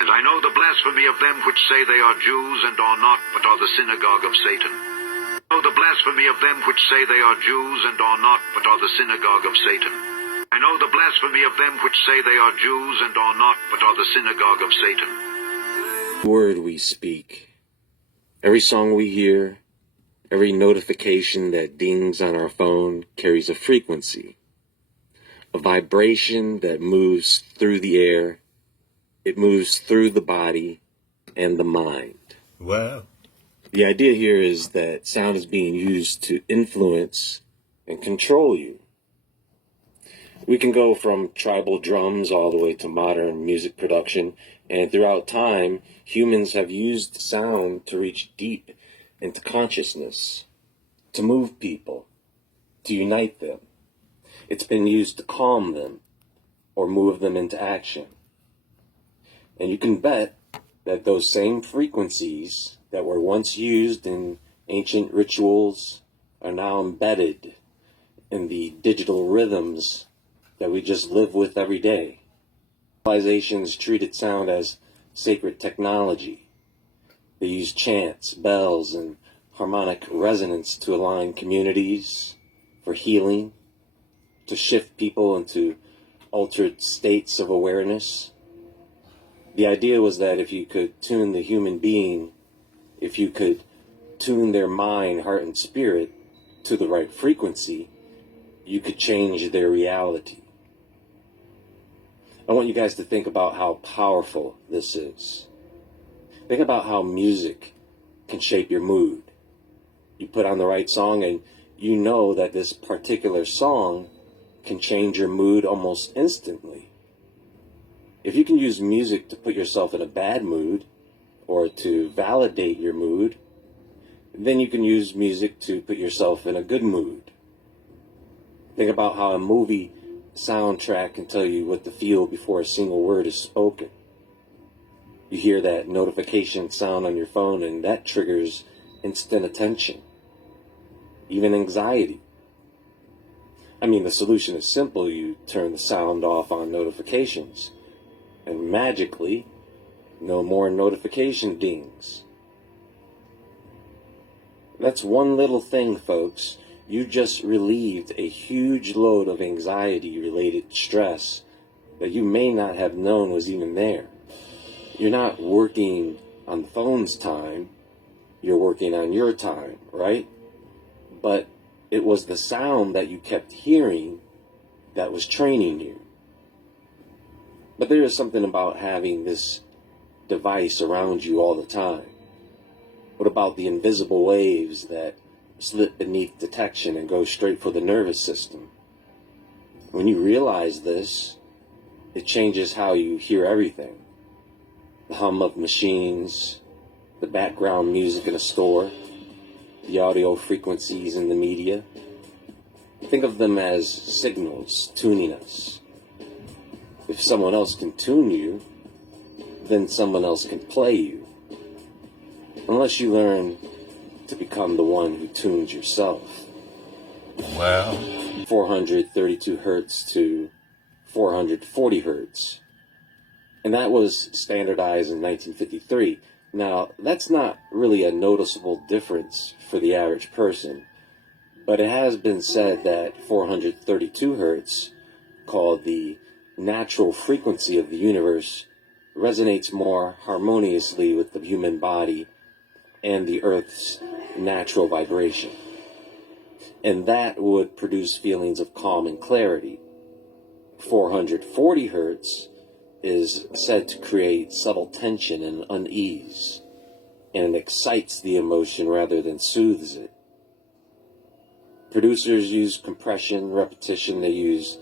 And I know the blasphemy of them which say they are Jews and are not, but are the synagogue of Satan. I know the blasphemy of them which say they are Jews and are not, but are the synagogue of Satan. I know the blasphemy of them which say they are Jews and are not, but are the synagogue of Satan. Word we speak, every song we hear, every notification that dings on our phone carries a frequency, a vibration that moves through the air. It moves through the body and the mind. Wow. The idea here is that sound is being used to influence and control you. We can go from tribal drums all the way to modern music production, and throughout time, humans have used sound to reach deep into consciousness, to move people, to unite them. It's been used to calm them or move them into action. And you can bet that those same frequencies that were once used in ancient rituals are now embedded in the digital rhythms that we just live with every day. Civilizations treated sound as sacred technology. They used chants, bells, and harmonic resonance to align communities, for healing, to shift people into altered states of awareness. The idea was that if you could tune the human being, if you could tune their mind, heart, and spirit to the right frequency, you could change their reality. I want you guys to think about how powerful this is. Think about how music can shape your mood. You put on the right song and you know that this particular song can change your mood almost instantly. If you can use music to put yourself in a bad mood or to validate your mood, then you can use music to put yourself in a good mood. Think about how a movie soundtrack can tell you what to feel before a single word is spoken. You hear that notification sound on your phone and that triggers instant attention, even anxiety. I mean, the solution is simple. You turn the sound off on notifications, and magically, no more notification dings. That's one little thing, folks. You just relieved a huge load of anxiety-related stress that you may not have known was even there. You're not working on the phone's time, you're working on your time, right? But it was the sound that you kept hearing that was training you. But there is something about having this device around you all the time. What about the invisible waves that slip beneath detection and go straight for the nervous system? When you realize this, it changes how you hear everything. The hum of machines, the background music in a store, the audio frequencies in the media. Think of them as signals tuning us. If someone else can tune you, then someone else can play you. Unless you learn to become the one who tunes yourself. Wow. 432 hertz to 440 hertz. And that was standardized in 1953. Now, that's not really a noticeable difference for the average person, but it has been said that 432 hertz, called the natural frequency of the universe, resonates more harmoniously with the human body and the Earth's natural vibration. And that would produce feelings of calm and clarity. 440 hertz is said to create subtle tension and unease, and it excites the emotion rather than soothes it. Producers use compression, repetition, they use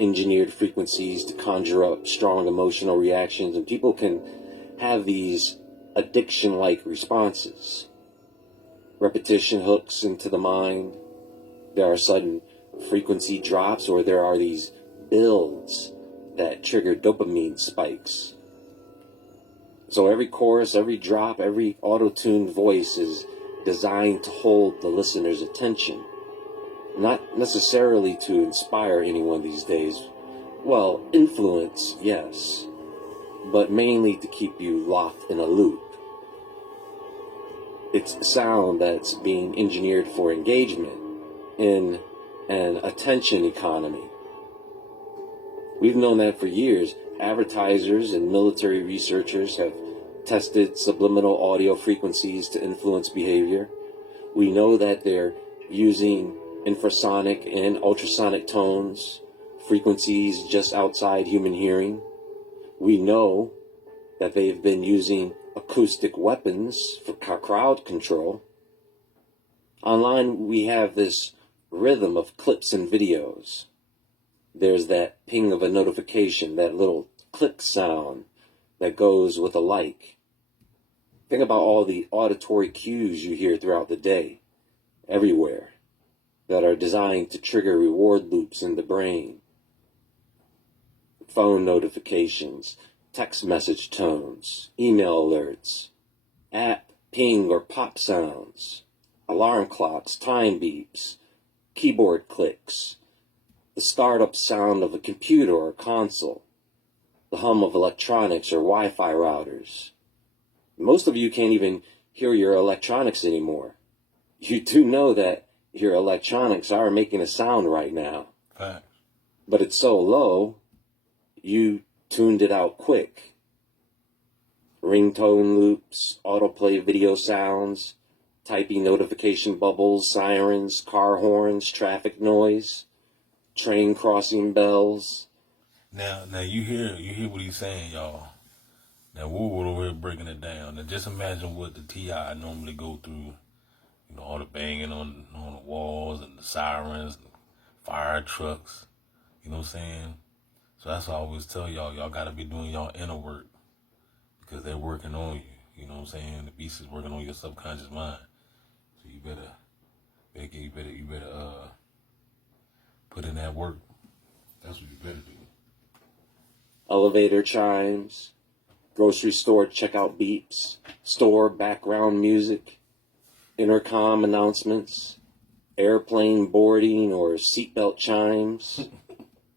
engineered frequencies to conjure up strong emotional reactions, and people can have these addiction-like responses. Repetition hooks into the mind. There are sudden frequency drops, or there are these builds that trigger dopamine spikes. So every chorus, every drop, every auto-tuned voice is designed to hold the listener's attention. Not necessarily to inspire anyone these days. Well, influence, yes. but mainly to keep you locked in a loop. It's sound that's being engineered for engagement in an attention economy. We've known that for years. Advertisers and military researchers have tested subliminal audio frequencies to influence behavior. We know that they're using infrasonic and ultrasonic tones, frequencies just outside human hearing. We know that they've been using acoustic weapons for crowd control. Online, we have this rhythm of clips and videos. There's that ping of a notification, that little click sound that goes with a like. Think about all the auditory cues you hear throughout the day, everywhere, that are designed to trigger reward loops in the brain. Phone notifications, text message tones, email alerts, app ping or pop sounds, alarm clocks, time beeps, keyboard clicks, the startup sound of a computer or console, the hum of electronics or Wi-Fi routers. Most of you can't even hear your electronics anymore. You do know that your electronics are making a sound right now. Fact. But it's so low, you tuned it out quick. Ringtone loops, autoplay video sounds, typing notification bubbles, sirens, car horns, traffic noise, train crossing bells. Now you hear what he's saying, y'all. Now we're over here breaking it down. Now just imagine what the TI normally go through. You know, all the banging on the walls and the sirens, and fire trucks. You know what I'm saying? So that's why I always tell y'all gotta be doing y'all inner work, because they're working on you. You know what I'm saying? The beast is working on your subconscious mind. So you better put in that work. That's what you better do. Elevator chimes, grocery store checkout beeps, store background music, intercom announcements, airplane boarding or seatbelt chimes,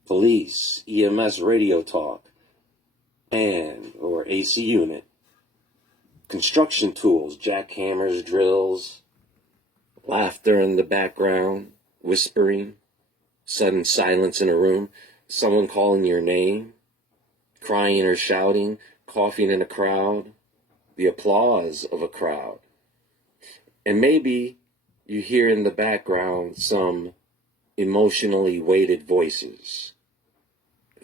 police, EMS radio talk, band or AC unit, construction tools, jackhammers, drills, laughter in the background, whispering, sudden silence in a room, someone calling your name, crying or shouting, coughing in a crowd, the applause of a crowd. And maybe you hear in the background some emotionally weighted voices.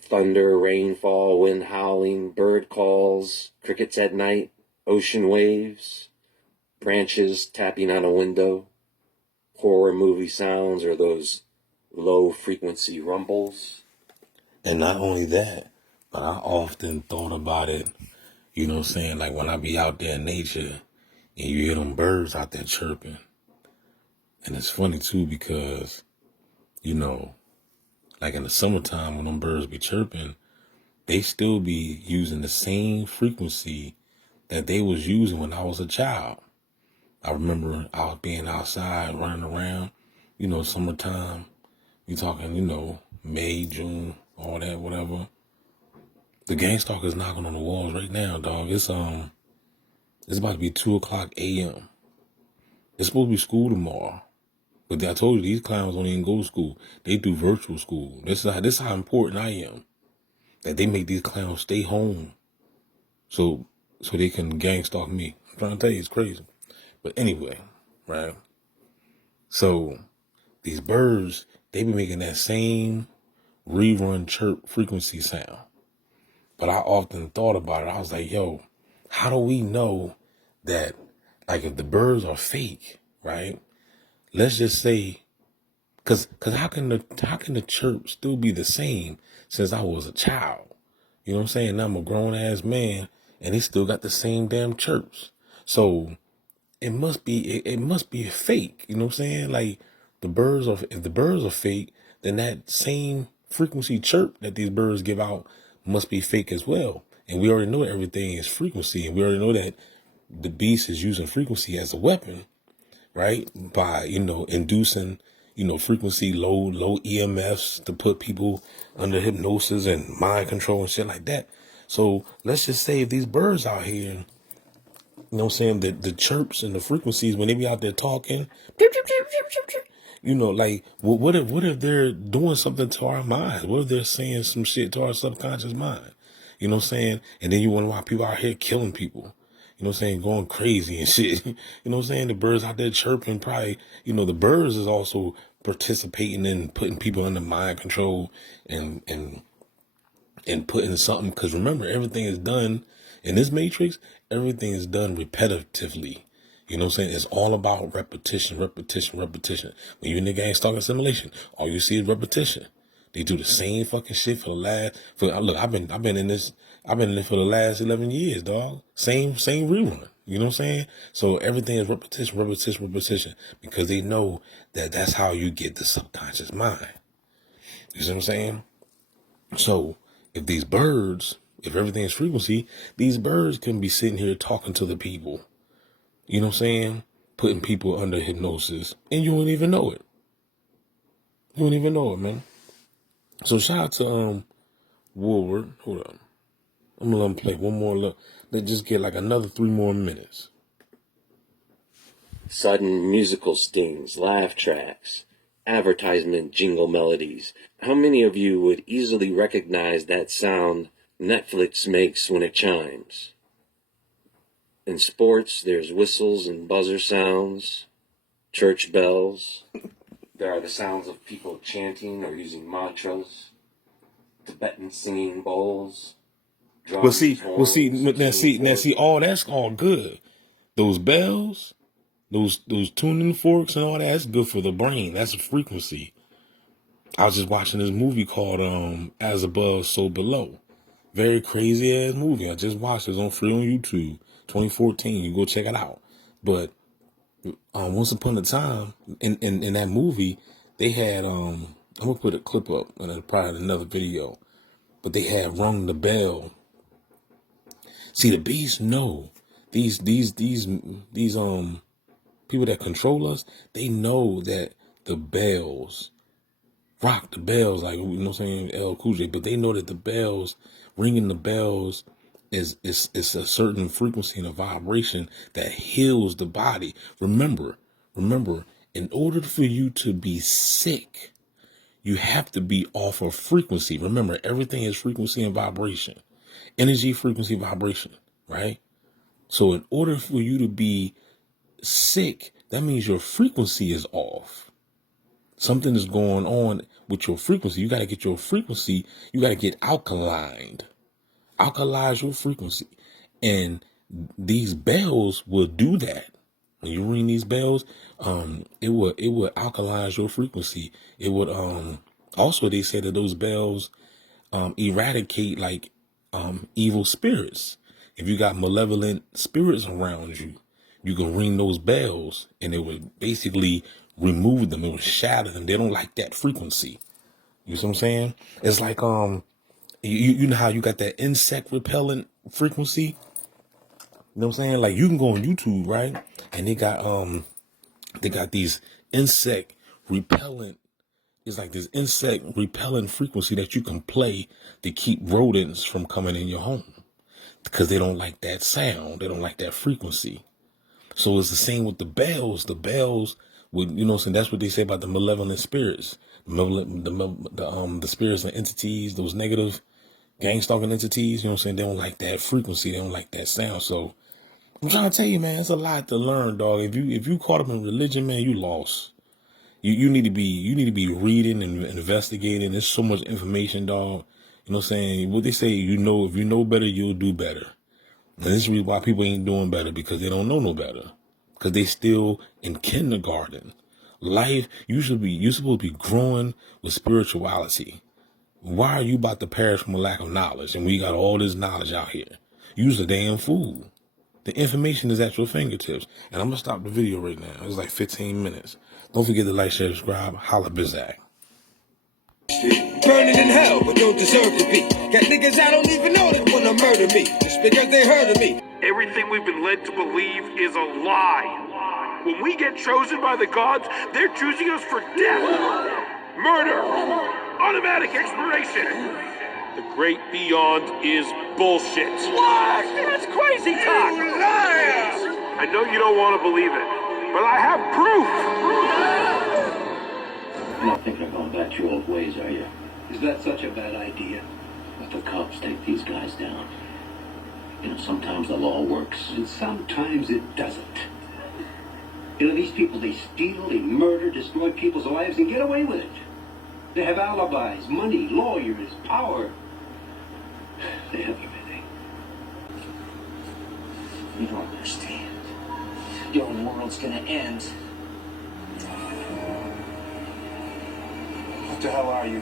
Thunder, rainfall, wind howling, bird calls, crickets at night, ocean waves, branches tapping on a window, horror movie sounds or those low frequency rumbles. And not only that, but I often thought about it, you know what I'm saying? Like when I be out there in nature and you hear them birds out there chirping. And it's funny too because, you know, like in the summertime when them birds be chirping, they still be using the same frequency that they was using when I was a child. I remember I was being outside running around, you know, summertime. You talking, you know, May, June, all that, whatever. The gang stalker's knocking on the walls right now, dog. It's about to be 2:00 a.m. It's supposed to be school tomorrow. But I told you, these clowns don't even go to school. They do virtual school. This is how important I am. That they make these clowns stay home. So they can gang stalk me. I'm trying to tell you, it's crazy. But anyway, right? So these birds, they be making that same rerun chirp frequency sound. But I often thought about it. I was like, yo, how do we know that, like, if the birds are fake, right? Let's just say, cause how can the chirp still be the same since I was a child? You know what I'm saying? Now I'm a grown ass man and they still got the same damn chirps. So it must be fake. You know what I'm saying? Like if the birds are fake, then that same frequency chirp that these birds give out must be fake as well. And we already know that everything is frequency, and we already know that the beast is using frequency as a weapon, right? By, you know, inducing, you know, frequency, low EMFs to put people under hypnosis and mind control and shit like that. So let's just say if these birds out here, you know what I'm saying, the chirps and the frequencies when they be out there talking, you know, like what if they're doing something to our minds? What if they're saying some shit to our subconscious mind? You know what I'm saying? And then you wonder why people out here killing people. You know what I'm saying? Going crazy and shit. You know what I'm saying? The birds out there chirping probably, you know, the birds is also participating in putting people under mind control and putting something, because remember, everything is done in this matrix, everything is done repetitively. You know what I'm saying? It's all about repetition, repetition, repetition. When you're in the gang stalking assimilation, all you see is repetition. They do the same fucking shit for the last, look, I've been in this for the last 11 years, dog. Same rerun. You know what I'm saying? So everything is repetition, repetition, repetition, because they know that that's how you get the subconscious mind. You see what I'm saying? So if these birds, if everything is frequency, these birds can be sitting here talking to the people. You know what I'm saying? Putting people under hypnosis, and you won't even know it. You won't even know it, man. So shout out to Woolward. Hold on. I'm gonna let him play one more look. Let's just get like another 3 more minutes. Sudden musical stings, laugh tracks, advertisement jingle melodies. How many of you would easily recognize that sound Netflix makes when it chimes? In sports, there's whistles and buzzer sounds, church bells. There are the sounds of people chanting or using mantras, Tibetan singing bowls. Now see, all that's all good. Those bells, those tuning forks and all that's good for the brain. That's a frequency. I was just watching this movie called As Above, So Below. Very crazy ass movie. I just watched it. It's on free on YouTube. 2014. You go check it out. But once upon a time in that movie, they had I'm gonna put a clip up and probably another video. But they had rung the bell. See, the beasts know these people that control us, they know that the bells rock the bells, like, you know what I'm saying, L Cool J, but they know that the bells, ringing the bells is a certain frequency and a vibration that heals the body. Remember, in order for you to be sick, you have to be off of frequency. Remember, everything is frequency and vibration. Energy, frequency, vibration, right? So in order for you to be sick, that means your frequency is off. Something is going on with your frequency. You got to get your frequency, you got to get alkalined. Alkalize your frequency. And these bells will do that. When you ring these bells, it would alkalize your frequency. It would also, they say that those bells eradicate like evil spirits. If you got malevolent spirits around you, you can ring those bells and it would basically remove them. It would shatter them. They don't like that frequency. You see what I'm saying? It's like you know how you got that insect repellent frequency? You know what I'm saying? Like, you can go on YouTube, right? And they got these insect repellent. It's like this insect repellent frequency that you can play to keep rodents from coming in your home, because they don't like that sound. They don't like that frequency. So it's the same with the bells. The bells would, you know what I'm saying? That's what they say about the malevolent spirits. The spirits and entities, those negative gang stalking entities, you know what I'm saying? They don't like that frequency. They don't like that sound. So I'm trying to tell you, man, it's a lot to learn, dog. If you caught up in religion, man, you lost. You need to be reading and investigating. There's so much information, dog. You know what I'm saying? What they say, if you know better, you'll do better. And this is the reason why people ain't doing better, because they don't know no better. Because they still in kindergarten. Life, you're supposed to be growing with spirituality. Why are you about to perish from a lack of knowledge? And we got all this knowledge out here. You's a damn fool. The information is at your fingertips. And I'm going to stop the video right now. It's like 15 minutes. Don't forget to like, share, subscribe. Holla Bizak. Burning in hell, but don't deserve to be. Got niggas I don't even know that wanna murder me, just because they heard of me. Everything we've been led to believe is a lie. When we get chosen by the gods, they're choosing us for death, murder, automatic expiration. The great beyond is bullshit. What? That's crazy talk. I know you don't want to believe it, but I have proof. You're not thinking of going back to your old ways, are you? Is that such a bad idea? Let the cops take these guys down. You know, sometimes the law works. And sometimes it doesn't. You know, these people, they steal, they murder, destroy people's lives and get away with it. They have alibis, money, lawyers, power. They have everything. You don't understand. Your world's gonna end. What the hell are you?